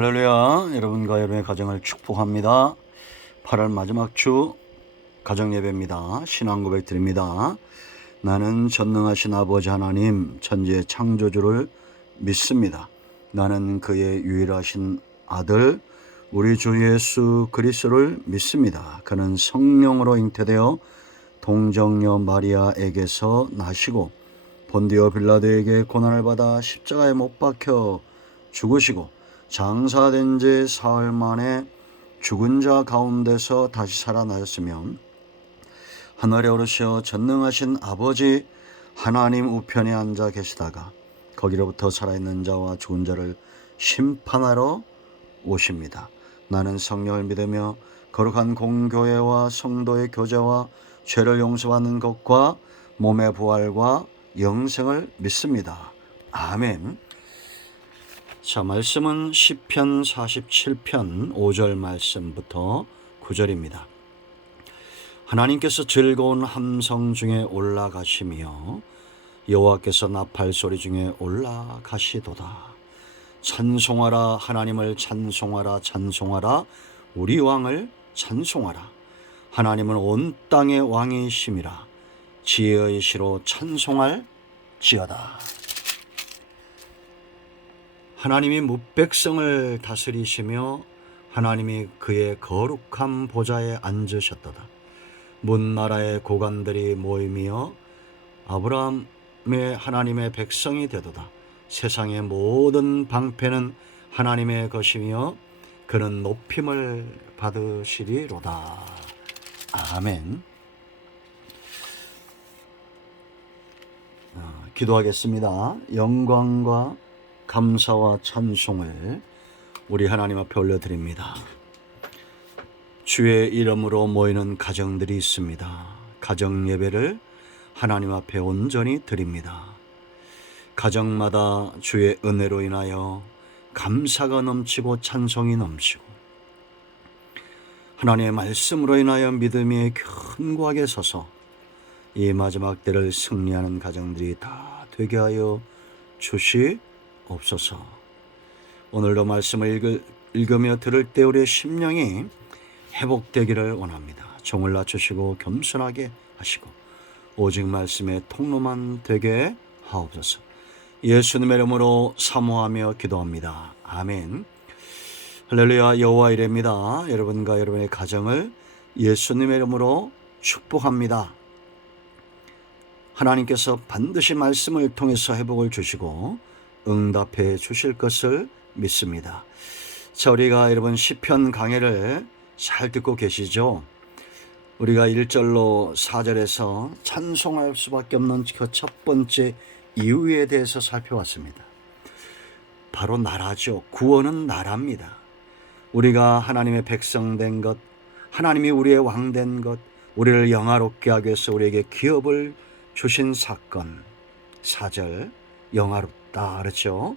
할렐루야. 여러분과 여러분의 가정을 축복합니다. 8월 마지막 주 가정 예배입니다. 신앙 고백 드립니다. 나는 전능하신 아버지 하나님 천지의 창조주를 믿습니다. 나는 그의 유일하신 아들 우리 주 예수 그리스도를 믿습니다. 그는 성령으로 잉태되어 동정녀 마리아에게서 나시고 본디오 빌라도에게 고난을 받아 십자가에 못 박혀 죽으시고 장사된 지 사흘 만에 죽은 자 가운데서 다시 살아나셨으며 하늘에 오르시어 전능하신 아버지 하나님 우편에 앉아 계시다가 거기로부터 살아있는 자와 죽은 자를 심판하러 오십니다. 나는 성령을 믿으며 거룩한 공교회와 성도의 교제와 죄를 용서받는 것과 몸의 부활과 영생을 믿습니다. 아멘. 자, 말씀은 시편 47편 5절 말씀부터 9절입니다. 하나님께서 즐거운 함성 중에 올라가시며 여호와께서 나팔 소리 중에 올라가시도다. 찬송하라, 하나님을 찬송하라, 찬송하라, 우리 왕을 찬송하라. 하나님은 온 땅의 왕이심이라. 지혜의 시로 찬송할 지어다. 하나님이 뭇백성을 다스리시며 하나님이 그의 거룩한 보좌에 앉으셨도다. 문나라의 고관들이 모이며 아브라함의 하나님의 백성이 되도다. 세상의 모든 방패는 하나님의 것이며 그는 높임을 받으시리로다. 아멘. 기도하겠습니다. 영광과 감사와 찬송을 우리 하나님 앞에 올려드립니다. 주의 이름으로 모이는 가정들이 있습니다. 가정 예배를 하나님 앞에 온전히 드립니다. 가정마다 주의 은혜로 인하여 감사가 넘치고 찬송이 넘치고 하나님의 말씀으로 인하여 믿음이 견고하게 서서 이 마지막 때를 승리하는 가정들이 다 되게 하여 주시옵소서. 오늘도 말씀을 읽으며 들을 때 우리의 심령이 회복되기를 원합니다. 종을 낮추시고 겸손하게 하시고 오직 말씀의 통로만 되게 하옵소서. 예수님의 이름으로 사모하며 기도합니다. 아멘. 할렐루야. 여호와 이레입니다. 여러분과 여러분의 가정을 예수님의 이름으로 축복합니다. 하나님께서 반드시 말씀을 통해서 회복을 주시고 응답해 주실 것을 믿습니다. 자, 우리가 여러분 시편 강해를 잘 듣고 계시죠? 우리가 1절로 4절에서 찬송할 수밖에 없는 그 첫 번째 이유에 대해서 살펴봤습니다. 바로 나라죠. 구원은 나라입니다. 우리가 하나님의 백성 된 것, 하나님이 우리의 왕 된 것, 우리를 영화롭게 하기 위해서 우리에게 기업을 주신 사건. 4절 영화롭다 그렇죠.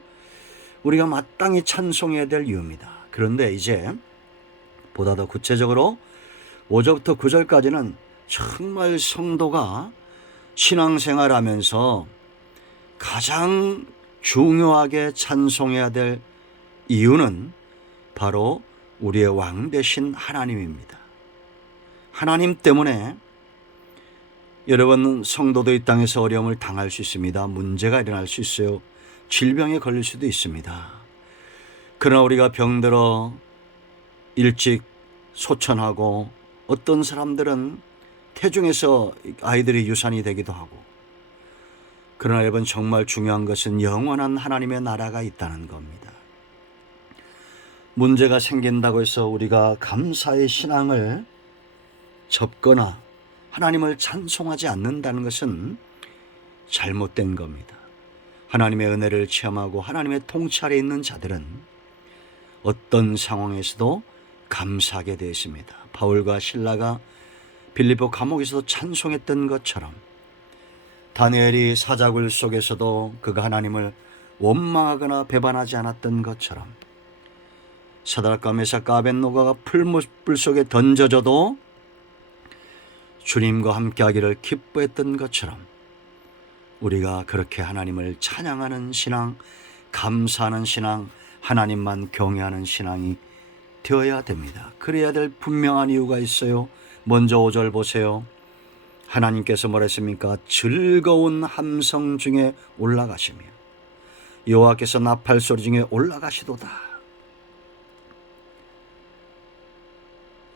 우리가 마땅히 찬송해야 될 이유입니다. 그런데 이제 보다 더 구체적으로 5절부터 9절까지는 정말 성도가 신앙생활하면서 가장 중요하게 찬송해야 될 이유는 바로 우리의 왕 되신 하나님입니다. 하나님 때문에 여러분 성도도 이 땅에서 어려움을 당할 수 있습니다. 문제가 일어날 수 있어요. 질병에 걸릴 수도 있습니다. 그러나 우리가 병들어 일찍 소천하고 어떤 사람들은 태중에서 아이들이 유산이 되기도 하고, 그러나 여러분 정말 중요한 것은 영원한 하나님의 나라가 있다는 겁니다. 문제가 생긴다고 해서 우리가 감사의 신앙을 접거나 하나님을 찬송하지 않는다는 것은 잘못된 겁니다. 하나님의 은혜를 체험하고 하나님의 통찰에 있는 자들은 어떤 상황에서도 감사하게 되어 있습니다. 바울과 실라가 빌립보 감옥에서도 찬송했던 것처럼, 다니엘이 사자굴 속에서도 그가 하나님을 원망하거나 배반하지 않았던 것처럼, 사드락과 메삭과 아벳노고가 풀무불 속에 던져져도 주님과 함께하기를 기뻐했던 것처럼 우리가 그렇게 하나님을 찬양하는 신앙, 감사하는 신앙, 하나님만 경외하는 신앙이 되어야 됩니다. 그래야 될 분명한 이유가 있어요. 먼저 5절 보세요. 하나님께서 뭐라 했습니까? 즐거운 함성 중에 올라가시며 여호와께서 나팔 소리 중에 올라가시도다.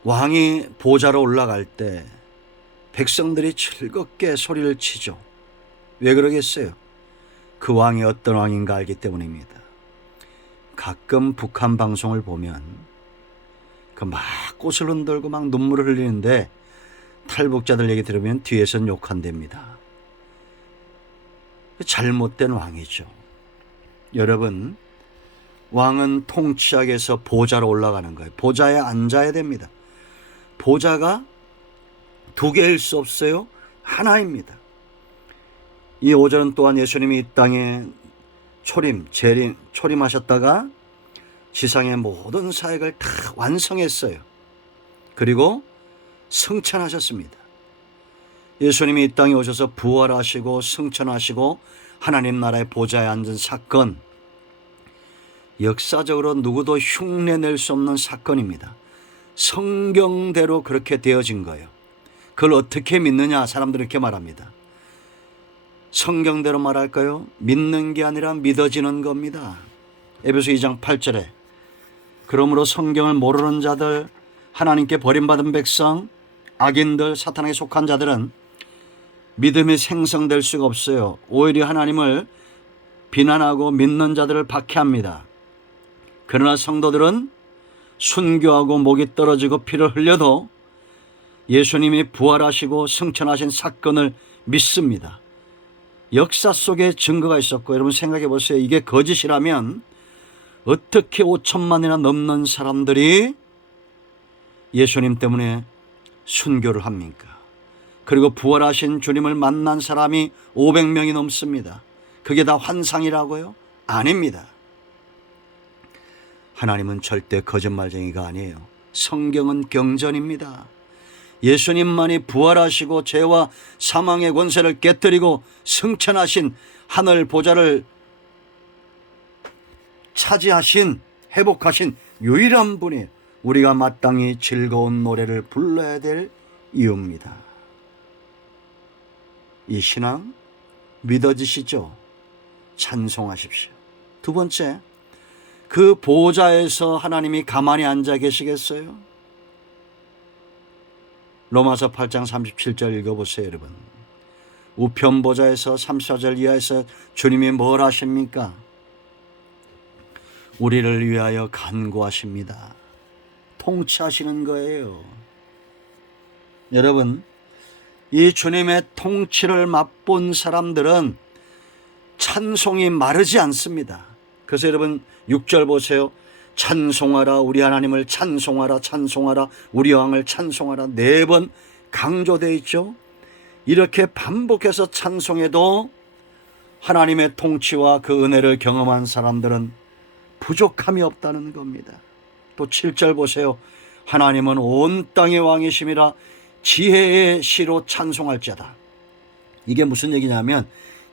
왕이 보좌로 올라갈 때 백성들이 즐겁게 소리를 치죠. 왜 그러겠어요? 그 왕이 어떤 왕인가 알기 때문입니다. 가끔 북한 방송을 보면 그 막 꽃을 흔들고 막 눈물을 흘리는데 탈북자들 얘기 들으면 뒤에선 욕한답니다. 잘못된 왕이죠. 여러분, 왕은 통치하기 위해서 보좌로 올라가는 거예요. 보좌에 앉아야 됩니다. 보좌가 두 개일 수 없어요. 하나입니다. 이 5절은 또한 예수님이 이 땅에 초림하셨다가 지상의 모든 사역을 다 완성했어요. 그리고 승천하셨습니다. 예수님이 이 땅에 오셔서 부활하시고 승천하시고 하나님 나라의 보좌에 앉은 사건, 역사적으로 누구도 흉내낼 수 없는 사건입니다. 성경대로 그렇게 되어진 거예요. 그걸 어떻게 믿느냐? 사람들은 이렇게 말합니다. 성경대로 말할까요? 믿는 게 아니라 믿어지는 겁니다. 에베소 2장 8절에 그러므로 성경을 모르는 자들, 하나님께 버림받은 백성, 악인들, 사탄에게 속한 자들은 믿음이 생성될 수가 없어요. 오히려 하나님을 비난하고 믿는 자들을 박해합니다. 그러나 성도들은 순교하고 목이 떨어지고 피를 흘려도 예수님이 부활하시고 승천하신 사건을 믿습니다. 역사 속에 증거가 있었고, 여러분 생각해 보세요. 이게 거짓이라면 어떻게 5천만이나 넘는 사람들이 예수님 때문에 순교를 합니까? 그리고 부활하신 주님을 만난 사람이 500명이 넘습니다. 그게 다 환상이라고요? 아닙니다. 하나님은 절대 거짓말쟁이가 아니에요. 성경은 경전입니다. 예수님만이 부활하시고 죄와 사망의 권세를 깨뜨리고 승천하신 하늘 보좌를 차지하신, 회복하신 유일한 분이 우리가 마땅히 즐거운 노래를 불러야 될 이유입니다. 이 신앙 믿어지시죠? 찬송하십시오. 두 번째, 그 보좌에서 하나님이 가만히 앉아 계시겠어요? 로마서 8장 37절 읽어보세요, 여러분. 우편 보좌에서 34절 이하에서 주님이 뭘 하십니까? 우리를 위하여 간구하십니다. 통치하시는 거예요. 여러분, 이 주님의 통치를 맛본 사람들은 찬송이 마르지 않습니다. 그래서 여러분 6절 보세요. 찬송하라, 우리 하나님을 찬송하라, 찬송하라, 우리 왕을 찬송하라. 4번 강조되어 있죠. 이렇게 반복해서 찬송해도 하나님의 통치와 그 은혜를 경험한 사람들은 부족함이 없다는 겁니다. 또 7절 보세요. 하나님은 온 땅의 왕이심이라 지혜의 시로 찬송할지어다. 이게 무슨 얘기냐면,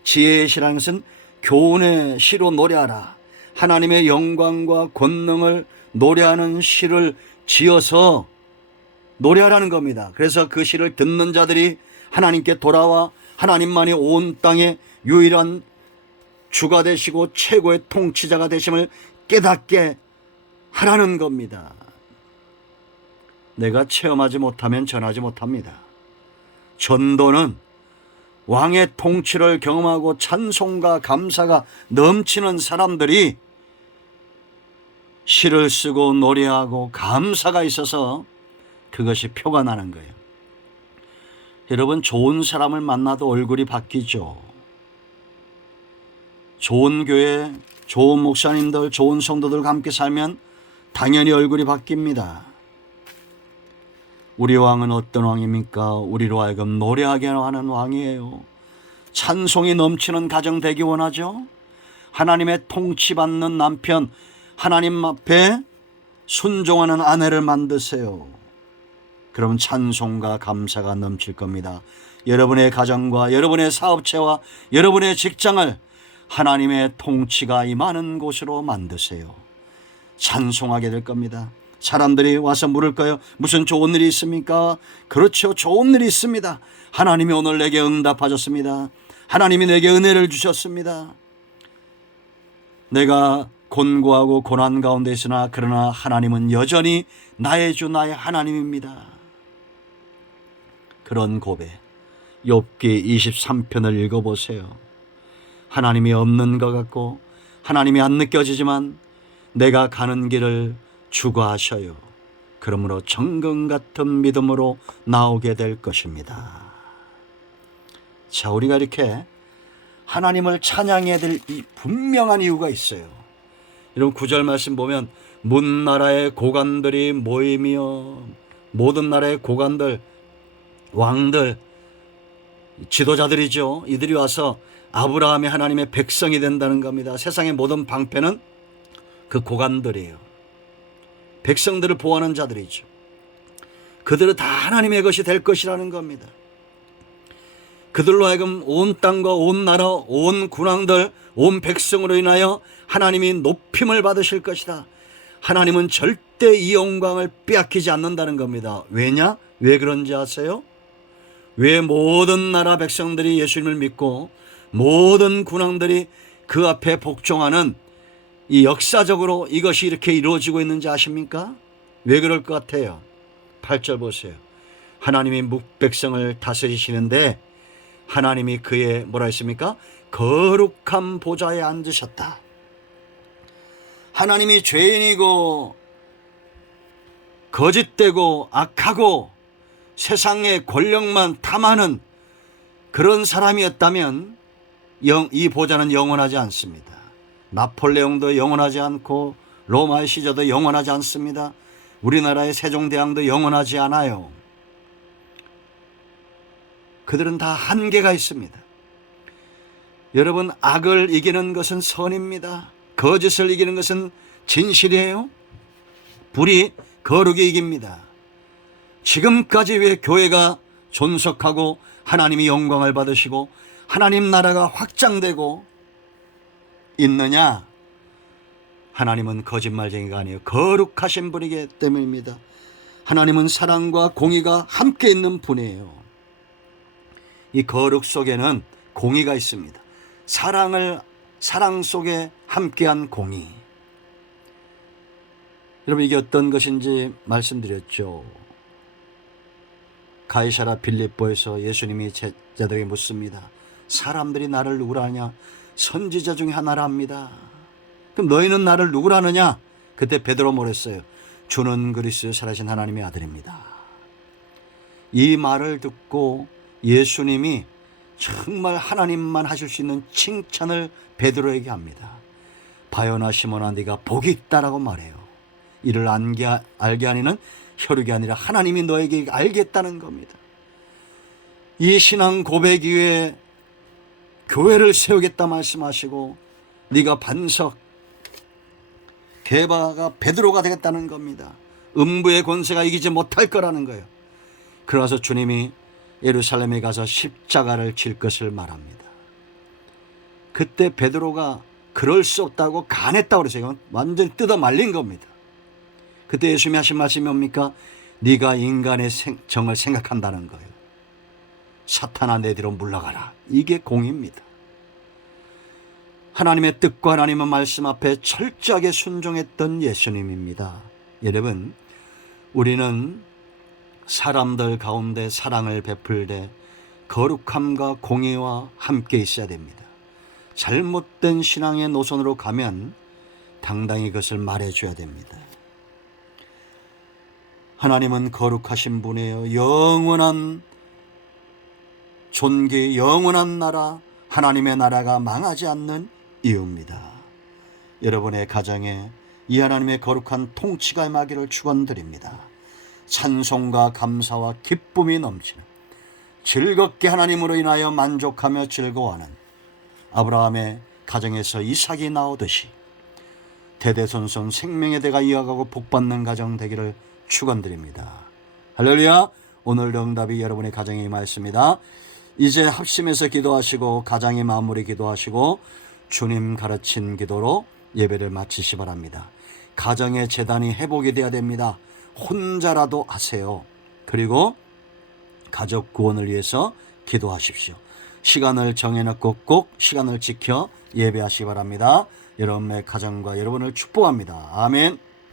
지혜의 시라는 것은 교훈의 시로 노래하라. 하나님의 영광과 권능을 노래하는 시를 지어서 노래하라는 겁니다. 그래서 그 시를 듣는 자들이 하나님께 돌아와 하나님만이 온 땅의 유일한 주가 되시고 최고의 통치자가 되심을 깨닫게 하라는 겁니다. 내가 체험하지 못하면 전하지 못합니다. 전도는 왕의 통치를 경험하고 찬송과 감사가 넘치는 사람들이 시를 쓰고 노래하고 감사가 있어서 그것이 표가 나는 거예요. 여러분, 좋은 사람을 만나도 얼굴이 바뀌죠. 좋은 교회, 좋은 목사님들, 좋은 성도들과 함께 살면 당연히 얼굴이 바뀝니다. 우리 왕은 어떤 왕입니까? 우리로 하여금 노래하게 하는 왕이에요. 찬송이 넘치는 가정 되기 원하죠? 하나님의 통치받는 남편, 하나님 앞에 순종하는 아내를 만드세요. 그러면 찬송과 감사가 넘칠 겁니다. 여러분의 가정과 여러분의 사업체와 여러분의 직장을 하나님의 통치가 임하는 곳으로 만드세요. 찬송하게 될 겁니다. 사람들이 와서 물을까요? 무슨 좋은 일이 있습니까? 그렇죠. 좋은 일이 있습니다. 하나님이 오늘 내게 응답하셨습니다. 하나님이 내게 은혜를 주셨습니다. 내가 곤고하고 고난 가운데 있으나 그러나 하나님은 여전히 나의 주 나의 하나님입니다. 그런 고백, 욥기 23편을 읽어보세요. 하나님이 없는 것 같고 하나님이 안 느껴지지만 내가 가는 길을 주가 하셔요. 그러므로 정금 같은 믿음으로 나오게 될 것입니다. 자, 우리가 이렇게 하나님을 찬양해야 될 이 분명한 이유가 있어요. 여러분 9절 말씀 보면 문 나라의 고관들이 모이며, 모든 나라의 고관들, 왕들, 지도자들이죠. 이들이 와서 아브라함의 하나님의 백성이 된다는 겁니다. 세상의 모든 방패는 그 고관들이에요. 백성들을 보호하는 자들이죠. 그들은 다 하나님의 것이 될 것이라는 겁니다. 그들로 하여금 온 땅과 온 나라, 온 군왕들, 온 백성으로 인하여 하나님이 높임을 받으실 것이다. 하나님은 절대 이 영광을 빼앗기지 않는다는 겁니다. 왜냐? 왜 그런지 아세요? 왜 모든 나라 백성들이 예수님을 믿고 모든 군왕들이 그 앞에 복종하는 이 역사적으로 이것이 이렇게 이루어지고 있는지 아십니까? 왜 그럴 것 같아요? 8절 보세요. 하나님이 묵백성을 다스리시는데 하나님이 그의 뭐라 했습니까? 거룩한 보좌에 앉으셨다. 하나님이 죄인이고 거짓되고 악하고 세상의 권력만 탐하는 그런 사람이었다면 이 보좌는 영원하지 않습니다. 나폴레옹도 영원하지 않고 로마의 시저도 영원하지 않습니다. 우리나라의 세종대왕도 영원하지 않아요. 그들은 다 한계가 있습니다. 여러분, 악을 이기는 것은 선입니다. 거짓을 이기는 것은 진실이에요. 불이 거룩이 이깁니다. 지금까지 왜 교회가 존속하고 하나님이 영광을 받으시고 하나님 나라가 확장되고 있느냐? 하나님은 거짓말쟁이가 아니에요. 거룩하신 분이기 때문입니다. 하나님은 사랑과 공의가 함께 있는 분이에요. 이 거룩 속에는 공의가 있습니다. 사랑 속에 함께한 공의. 여러분, 이게 어떤 것인지 말씀드렸죠. 가이사랴 빌립보에서 예수님이 제자들에게 묻습니다. 사람들이 나를 누구라 하냐? 선지자 중에 하나라 합니다. 그럼 너희는 나를 누구라 하느냐? 그때 베드로 뭐랬어요? 주는 그리스도 살아신 하나님의 아들입니다. 이 말을 듣고 예수님이 정말 하나님만 하실 수 있는 칭찬을 베드로에게 합니다. 바요나 시몬아, 네가 복이 있다라고 말해요. 이를 알게 하니는 혈육이 아니라 하나님이 너에게 알겠다는 겁니다. 이 신앙 고백 위에 교회를 세우겠다 말씀하시고 네가 반석 게바가 베드로가 되겠다는 겁니다. 음부의 권세가 이기지 못할 거라는 거예요. 그래서 주님이 예루살렘에 가서 십자가를 질 것을 말합니다. 그때 베드로가 그럴 수 없다고 간했다고 그랬어요. 완전히 뜯어 말린 겁니다. 그때 예수님이 하신 말씀이 뭡니까? 네가 인간의 정을 생각한다는 거예요. 사탄아, 내 뒤로 물러가라. 이게 공의입니다. 하나님의 뜻과 하나님의 말씀 앞에 철저하게 순종했던 예수님입니다. 여러분, 우리는 사람들 가운데 사랑을 베풀되 거룩함과 공의와 함께 있어야 됩니다. 잘못된 신앙의 노선으로 가면 당당히 그것을 말해줘야 됩니다. 하나님은 거룩하신 분이에요. 영원한 존귀, 영원한 나라, 하나님의 나라가 망하지 않는 이유입니다. 여러분의 가정에 이 하나님의 거룩한 통치가 임하기를 축원드립니다. 찬송과 감사와 기쁨이 넘치는, 즐겁게 하나님으로 인하여 만족하며 즐거워하는 아브라함의 가정에서 이삭이 나오듯이 대대손손 생명의 대가 이어가고 복받는 가정 되기를 축원드립니다. 할렐루야. 오늘 응답이 여러분의 가정에 임하였습니다. 이제 합심해서 기도하시고 가정의 마무리 기도하시고 주님 가르친 기도로 예배를 마치시 바랍니다. 가정의 재단이 회복이 돼야 됩니다. 혼자라도 하세요. 그리고 가족 구원을 위해서 기도하십시오. 시간을 정해놓고 꼭 시간을 지켜 예배하시기 바랍니다. 여러분의 가정과 여러분을 축복합니다. 아멘.